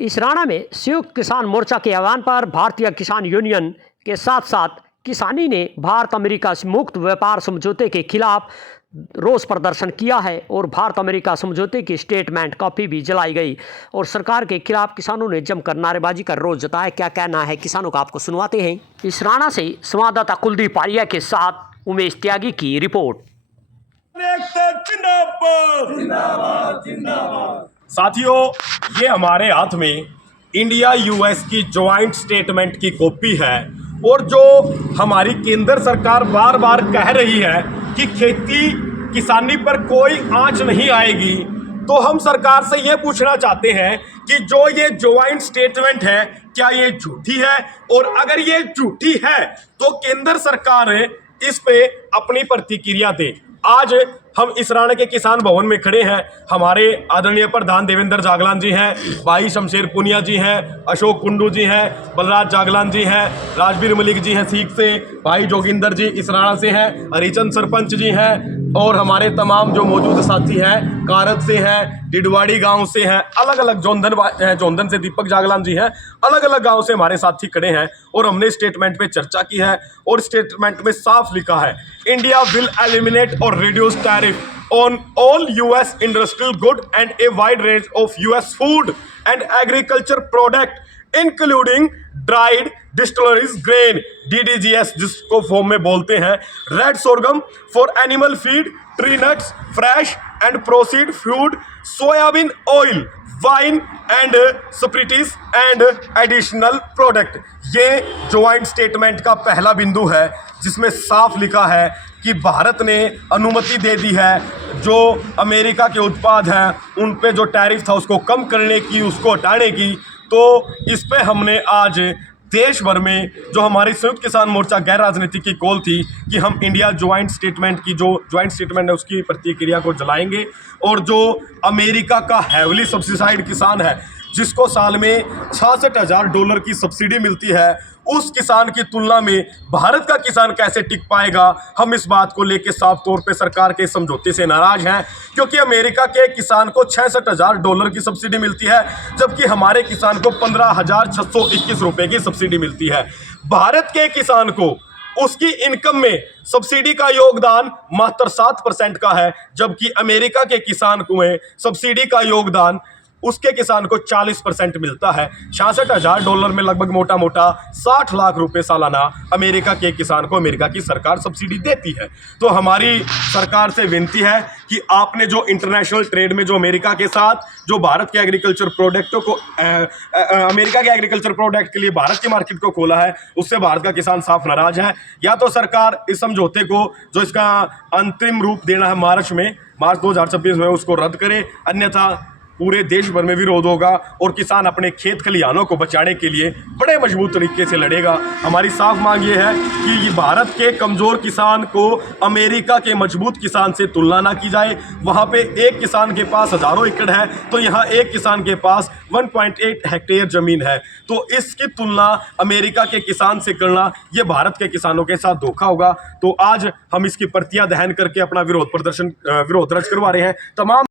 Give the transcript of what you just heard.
इसराना में संयुक्त किसान मोर्चा के आह्वान पर भारतीय किसान यूनियन के साथ साथ किसानी ने भारत अमेरिका मुक्त व्यापार समझौते के खिलाफ रोष प्रदर्शन किया है और भारत अमेरिका समझौते की स्टेटमेंट कॉपी भी जलाई गई और सरकार के खिलाफ किसानों ने जमकर नारेबाजी कर रोष जताया। क्या कहना है किसानों का आपको सुनवाते हैं। इसराना से संवाददाता कुलदीप आर्या के साथ उमेश त्यागी की रिपोर्ट। साथियों, ये हमारे हाथ में इंडिया यूएस की ज्वाइंट स्टेटमेंट की कॉपी है और जो हमारी केंद्र सरकार बार बार कह रही है कि खेती किसानी पर कोई आंच नहीं आएगी, तो हम सरकार से ये पूछना चाहते हैं कि जो ये ज्वाइंट स्टेटमेंट है क्या ये झूठी है, और अगर ये झूठी है तो केंद्र सरकार इस पे अपनी प्रतिक्रिया दे। आज हम इसराना के किसान भवन में खड़े हैं। हमारे आदरणीय प्रधान देवेंद्र जागलान जी हैं, भाई शमशेर पुनिया जी हैं, अशोक कुंडू जी हैं, बलराज जागलान जी हैं, राजवीर मलिक जी हैं सीख से, भाई जोगिंदर जी इसराना से हैं, हरिचंद सरपंच जी हैं और हमारे तमाम जो मौजूद साथी हैं कारत से हैं, डिडवाड़ी गांव से हैं, अलग अलग जोंधन से दीपक जागलान जी हैं, अलग अलग गांव से हमारे साथी खड़े हैं और हमने स्टेटमेंट पे चर्चा की है और स्टेटमेंट में साफ लिखा है इंडिया विल एलिमिनेट और reduce tariff on all US industrial good and a wide range of US food and agriculture product including dried distilleries grain DDGS जिसको फॉर्म में बोलते हैं, red sorghum for animal feed, tree nuts, fresh and proceed food, soybean oil, wine and spirits and additional product. ये joint statement का पहला बिंदु है जिसमें साफ लिखा है कि भारत ने अनुमति दे दी है जो अमेरिका के उत्पाद हैं उन पे जो टैरिफ था उसको कम करने की, उसको हटाने की। तो इस पे हमने आज देश भर में जो हमारी संयुक्त किसान मोर्चा गैर राजनीतिक की कॉल थी कि हम इंडिया ज्वाइंट स्टेटमेंट की जो ज्वाइंट स्टेटमेंट है उसकी प्रतिक्रिया को जलाएंगे, और जो अमेरिका का हैवली सब्सिडाइड किसान है जिसको साल में $66,000 की सब्सिडी मिलती है, उस किसान की तुलना में भारत का किसान कैसे टिक पाएगा। हम इस बात को लेकर साफ तौर पे सरकार के समझौते से नाराज हैं, क्योंकि अमेरिका के किसान को $66,000 की सब्सिडी मिलती है जबकि हमारे किसान को ₹15,621 की सब्सिडी मिलती है। भारत के किसान को उसकी इनकम में सब्सिडी का योगदान मात्र 7% का है, जबकि अमेरिका के किसान को सब्सिडी का योगदान उसके किसान को 40% मिलता है। $66,000 में लगभग मोटा मोटा 60 लाख रुपए सालाना अमेरिका के किसान को अमेरिका की सरकार सब्सिडी देती है। तो हमारी सरकार से विनती है कि आपने जो इंटरनेशनल ट्रेड में जो अमेरिका के साथ जो भारत के एग्रीकल्चर प्रोडक्टों को अमेरिका के एग्रीकल्चर प्रोडक्ट के लिए भारत की मार्केट को खोला है, उससे भारत का किसान साफ नाराज है। या तो सरकार इस समझौते को जो इसका अंतिम रूप देना है मार्च 2026 में उसको रद्द करे, अन्यथा पूरे देश भर में विरोध होगा और किसान अपने खेत खलिहानों को बचाने के लिए बड़े मजबूत तरीके से लड़ेगा। हमारी साफ मांग ये है कि भारत के कमज़ोर किसान को अमेरिका के मजबूत किसान से तुलना ना की जाए। वहाँ पे एक किसान के पास हज़ारों एकड़ है तो यहाँ एक किसान के पास 1.8 हेक्टेयर ज़मीन है, तो इसकी तुलना अमेरिका के किसान से करना ये भारत के किसानों के साथ धोखा होगा। तो आज हम इसकी प्रतियां दहन करके अपना विरोध दर्ज करवा रहे हैं। तमाम